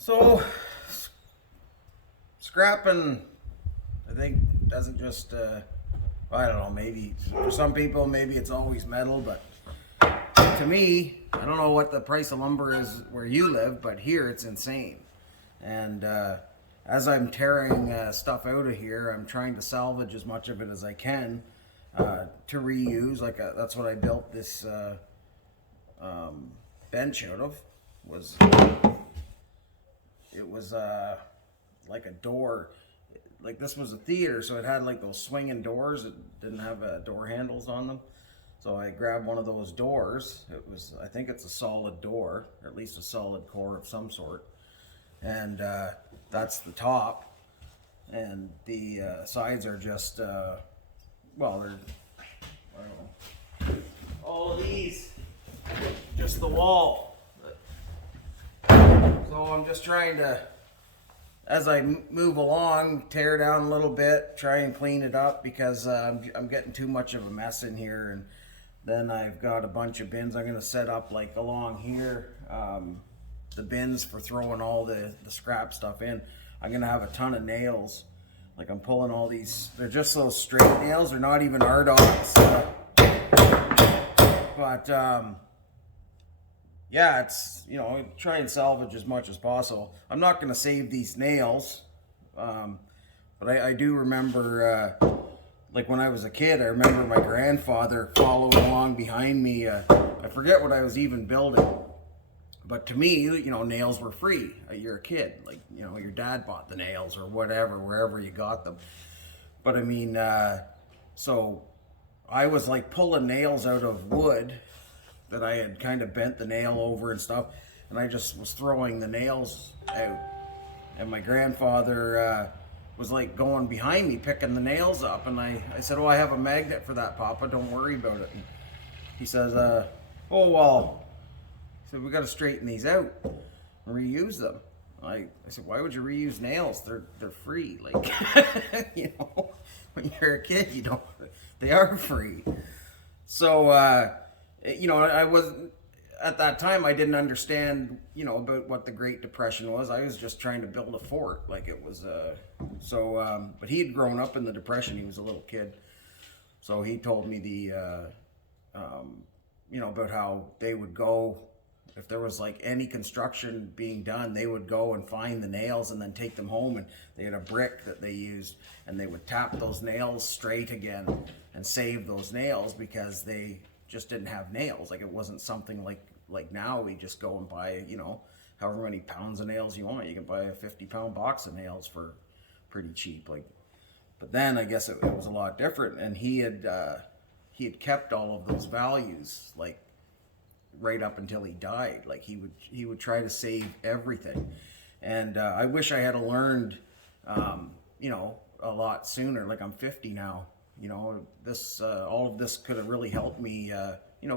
So, scrapping, I think, doesn't just, I don't know, maybe for some people, maybe it's always metal, but to me, I don't know what the price of lumber is where you live, but here it's insane. And as I'm tearing stuff out of here, I'm trying to salvage as much of it as I can to reuse. That's what I built this bench out of. Was It was like a door. Like this was a theater, so it had like those swinging doors. It didn't have door handles on them. So I grabbed one of those doors. I think it's a solid door, or at least a solid core of some sort. And that's the top. And the sides are just, they're, I don't know. All of these, just the wall. So I'm just trying to, as I move along, tear down a little bit, try and clean it up because I'm getting too much of a mess in here. And then I've got a bunch of bins I'm going to set up like along here, the bins for throwing all the scrap stuff in. I'm going to have a ton of nails. Like I'm pulling all these, they're just those straight nails. They're not even RDOTs. But yeah, it's, try and salvage as much as possible. I'm not going to save these nails, but I do remember, like when I was a kid, I remember my grandfather following along behind me. I forget what I was even building, but to me, nails were free. You're a kid, like, your dad bought the nails or whatever, wherever you got them. But I mean, so I was like pulling nails out of wood that I had kind of bent the nail over and stuff, and I just was throwing the nails out. And my grandfather was like going behind me picking the nails up, and I said, "Oh, I have a magnet for that, Papa, don't worry about it." And he says, "Oh, well," he said, "we got to straighten these out and reuse them." I said, "Why would you reuse nails? They're free." Like, when you're a kid, they are free. So, I wasn't, at that time, I didn't understand, about what the Great Depression was. I was just trying to build a fort. Like it was, but he had grown up in the Depression. He was a little kid. So he told me about how they would go, if there was like any construction being done, they would go and find the nails and then take them home, and they had a brick that they used, and they would tap those nails straight again and save those nails because they just didn't have nails. Like it wasn't something like now we just go and buy, however many pounds of nails you want. You can buy a 50-pound box of nails for pretty cheap. But then I guess it was a lot different, and he had kept all of those values like right up until he died. Like he would try to save everything, and I wish I had learned, a lot sooner. Like I'm 50 now. This all of this could have really helped me,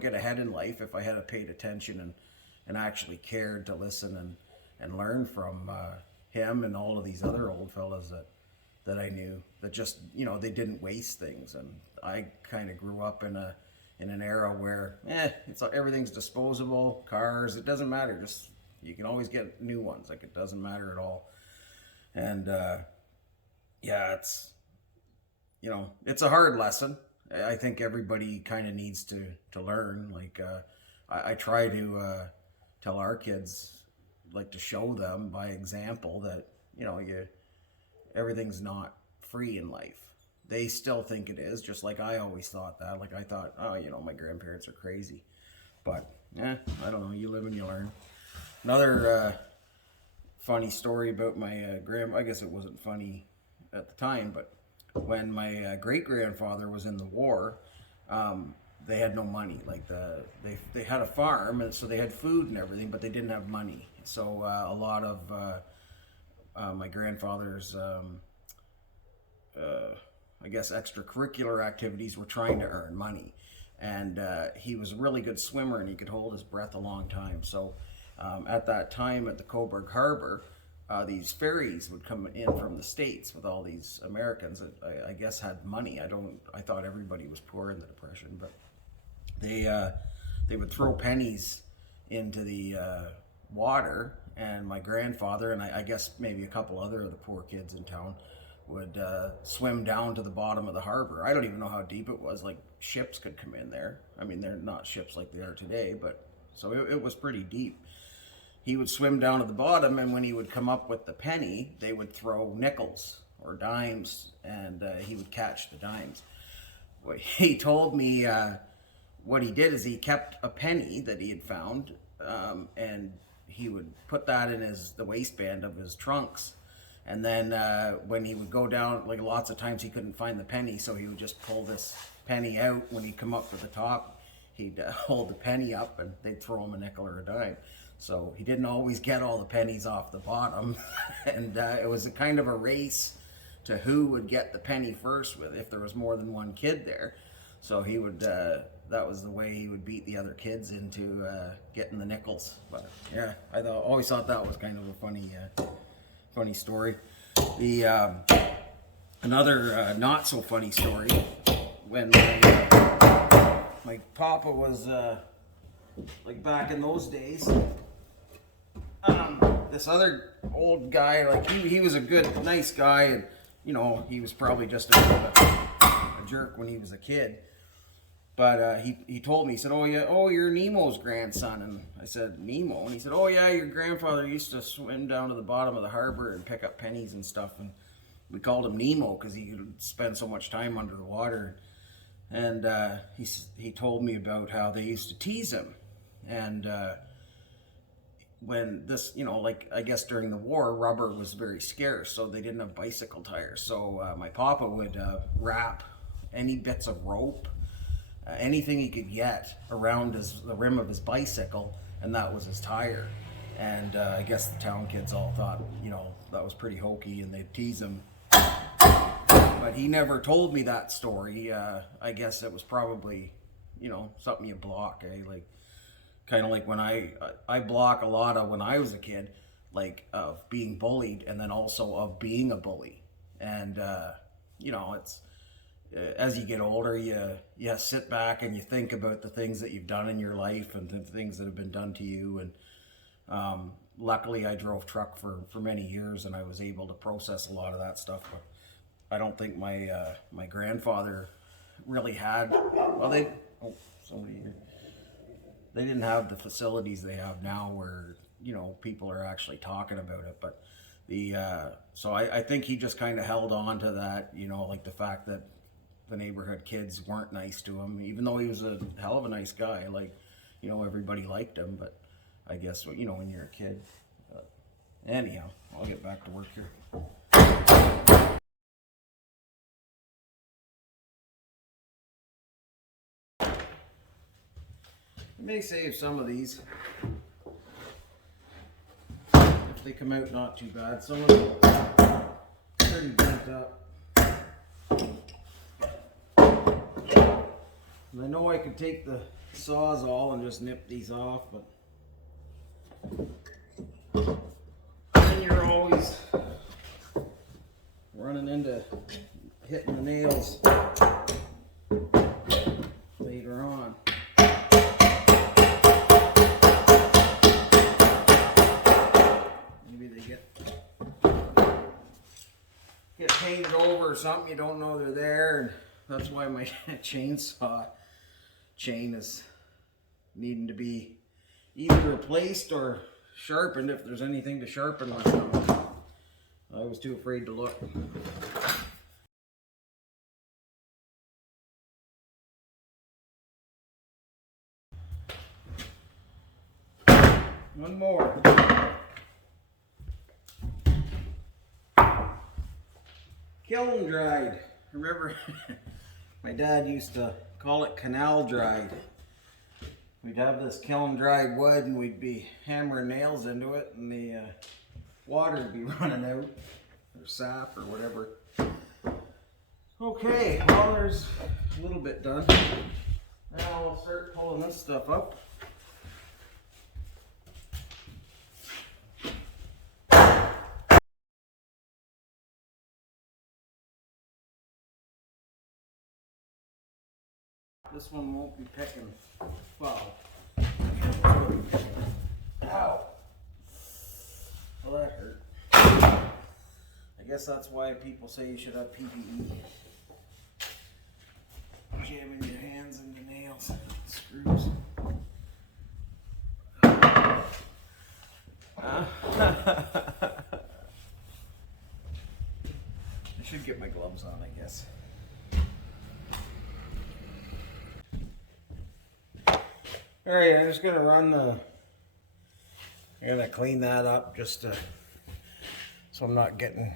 get ahead in life if I had paid attention and actually cared to listen and learn from him and all of these other old fellas that I knew that just, they didn't waste things. And I kind of grew up in an era where, everything's disposable, cars, it doesn't matter. Just, you can always get new ones. Like it doesn't matter at all. And, it's a hard lesson. I think everybody kind of needs to learn. Like, I try to tell our kids, like to show them by example that, everything's not free in life. They still think it is, just like I always thought that. Like I thought, my grandparents are crazy. But, I don't know, you live and you learn. Another funny story about my I guess it wasn't funny at the time, but when my great-grandfather was in the war, they had no money. Like they had a farm, and so they had food and everything, but they didn't have money. So a lot of my grandfather's, I guess, extracurricular activities were trying to earn money. And he was a really good swimmer, and he could hold his breath a long time. So at that time at the Coburg Harbor, these ferries would come in from the States with all these Americans that I guess had money. I thought everybody was poor in the Depression, but they would throw pennies into the water, and my grandfather, and I guess maybe a couple other of the poor kids in town, would swim down to the bottom of the harbor. I don't even know how deep it was. Like, ships could come in there. I mean, they're not ships like they are today, but so it was pretty deep. He would swim down to the bottom, and when he would come up with the penny, they would throw nickels or dimes, and he would catch the dimes. Well, he told me what he did is he kept a penny that he had found, and he would put that in the waistband of his trunks. And then when he would go down, like lots of times he couldn't find the penny, so he would just pull this penny out. When he'd come up to the top, he'd hold the penny up, and they'd throw him a nickel or a dime. So he didn't always get all the pennies off the bottom, and it was a kind of a race to who would get the penny first, with if there was more than one kid there. So he would, that was the way he would beat the other kids into getting the nickels. But yeah, always thought that was kind of a funny story. The another not so funny story, when my papa was like back in those days, this other old guy, like he was a good, nice guy, and you know, he was probably just a jerk when he was a kid. But he told me, he said, oh, you're Nemo's grandson. And I said, Nemo? And he said, oh yeah, your grandfather used to swim down to the bottom of the harbor and pick up pennies and stuff. And we called him Nemo because he could spend so much time under the water. And he told me about how they used to tease him. And when this, you know, like I guess during the war, rubber was very scarce, so they didn't have bicycle tires. So my papa would wrap any bits of rope, anything he could get around the rim of his bicycle, and that was his tire. And I guess the town kids all thought, you know, that was pretty hokey, and they'd tease him. But he never told me that story. I guess it was probably, you know, something you block, like kind of like when I block a lot of when I was a kid, like of being bullied, and then also of being a bully. And you know, it's as you get older, you sit back and you think about the things that you've done in your life and the things that have been done to you. And luckily I drove truck for many years, and I was able to process a lot of that stuff. But I don't think my grandfather really had, well, they didn't have the facilities they have now, where, you know, people are actually talking about it. But so I think he just kind of held on to that, you know, like the fact that the neighborhood kids weren't nice to him, even though he was a hell of a nice guy. Like, you know, everybody liked him. But I guess, you know, when you're a kid. Anyhow, I'll get back to work here. May save some of these if they come out not too bad. Some of them are pretty bent up. And I know I could take the Sawzall and just nip these off, but then you're always running into hitting the nails later on. Get painted over or something, you don't know they're there, and that's why my chainsaw chain is needing to be either replaced or sharpened, if there's anything to sharpen with them. I was too afraid to look. One more. Kiln dried. Remember, my dad used to call it canal dried. We'd have this kiln dried wood, and we'd be hammering nails into it, and the water would be running out, or sap, or whatever. Okay, well, there's a little bit done. Now I'll start pulling this stuff up. This one won't be picking well. Ow. Well, that hurt. I guess that's why people say you should have PPE. Jamming your hands into nails, screws. I should get my gloves on, I guess. Alright, I'm just gonna I'm gonna clean that up just to, so I'm not getting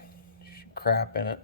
crap in it.